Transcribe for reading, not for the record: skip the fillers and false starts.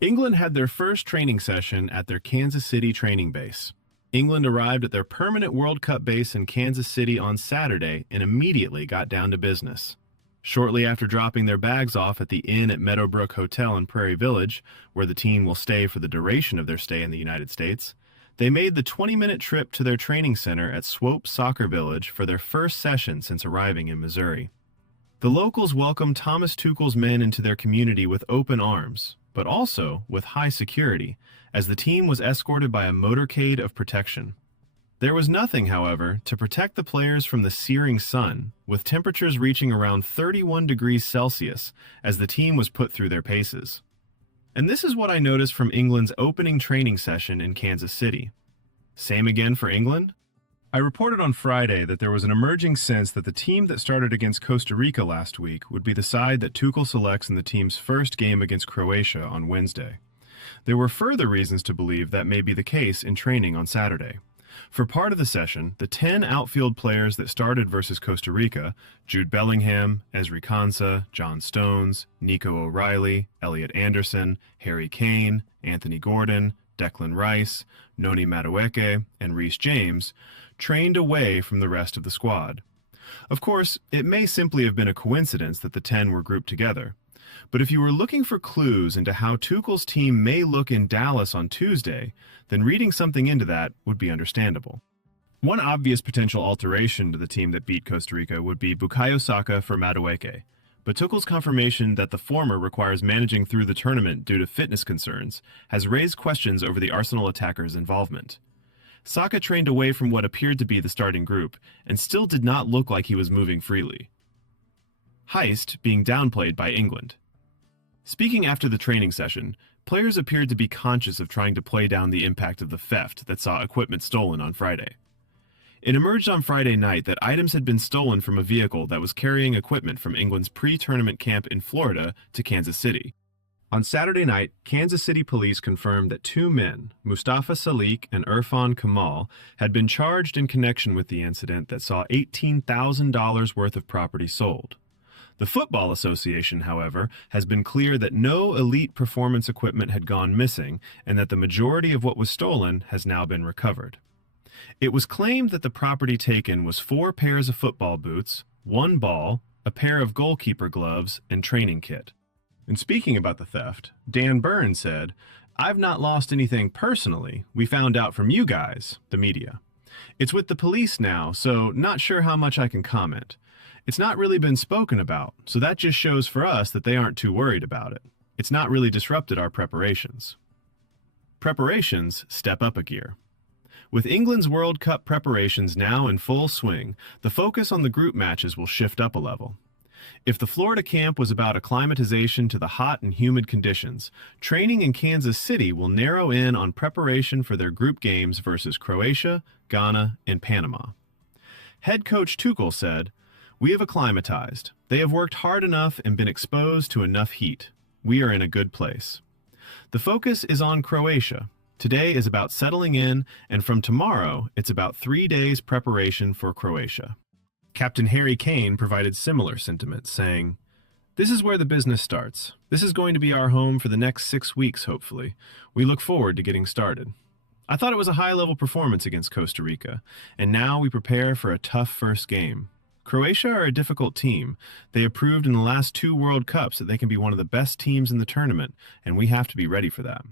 England had their first training session at their Kansas City training base. England arrived at their permanent World Cup base in Kansas City on Saturday and immediately got down to business. Shortly after dropping their bags off at the inn at Meadowbrook Hotel in Prairie Village, where the team will stay for the duration of their stay in the United States, they made the 20-minute trip to their training center at Swope Soccer Village for their first session since arriving in Missouri. The locals welcomed Thomas Tuchel's men into their community with open arms, but also with high security, as the team was escorted by a motorcade of protection. There was nothing, however, to protect the players from the searing sun, with temperatures reaching around 31 degrees Celsius as the team was put through their paces. And this is what I noticed from England's opening training session in Kansas City. Same again for England? I reported on Friday that there was an emerging sense that the team that started against Costa Rica last week would be the side that Tuchel selects in the team's first game against Croatia on Wednesday. There were further reasons to believe that may be the case in training on Saturday. For part of the session, the 10 outfield players that started versus Costa Rica, Jude Bellingham, Ezri Konsa, John Stones, Nico O'Reilly, Elliot Anderson, Harry Kane, Anthony Gordon, Declan Rice, Noni Madueke, and Reece James, trained away from the rest of the squad. Of course, it may simply have been a coincidence that the 10 were grouped together. But if you were looking for clues into how Tuchel's team may look in Dallas on Tuesday, then reading something into that would be understandable. One obvious potential alteration to the team that beat Costa Rica would be Bukayo Saka for Madueke, but Tuchel's confirmation that the former requires managing through the tournament due to fitness concerns has raised questions over the Arsenal attacker's involvement. Saka trained away from what appeared to be the starting group and still did not look like he was moving freely. Heist being downplayed by England. Speaking after the training session, players appeared to be conscious of trying to play down the impact of the theft that saw equipment stolen on Friday. It emerged on Friday night that items had been stolen from a vehicle that was carrying equipment from England's pre-tournament camp in Florida to Kansas City. On Saturday night, Kansas City police confirmed that two men, Mustafa Salik and Irfan Kamal, had been charged in connection with the incident that saw $18,000 worth of property sold. The Football Association, however, has been clear that no elite performance equipment had gone missing and that the majority of what was stolen has now been recovered. It was claimed that the property taken was 4 pairs of football boots, 1 ball, a pair of goalkeeper gloves, and training kit. And speaking about the theft, Dan Burns said, "I've not lost anything personally. We found out from you guys, the media. It's with the police now, so not sure how much I can comment. It's not really been spoken about, so that just shows for us that they aren't too worried about it. It's not really disrupted our preparations." Preparations step up a gear. With England's World Cup preparations now in full swing, the focus on the group matches will shift up a level. If the Florida camp was about acclimatization to the hot and humid conditions, training in Kansas City will narrow in on preparation for their group games versus Croatia, Ghana, and Panama. Head coach Tuchel said, "We have acclimatized. They have worked hard enough and been exposed to enough heat. We are in a good place." The focus is on Croatia. Today is about settling in, and from tomorrow, it's about 3 days preparation for Croatia. Captain Harry Kane provided similar sentiments, saying, "This is where the business starts. This is going to be our home for the next 6 weeks, hopefully. We look forward to getting started. I thought it was a high-level performance against Costa Rica, and now we prepare for a tough first game. Croatia are a difficult team. They have proved in the last 2 World Cups that they can be one of the best teams in the tournament, and we have to be ready for that."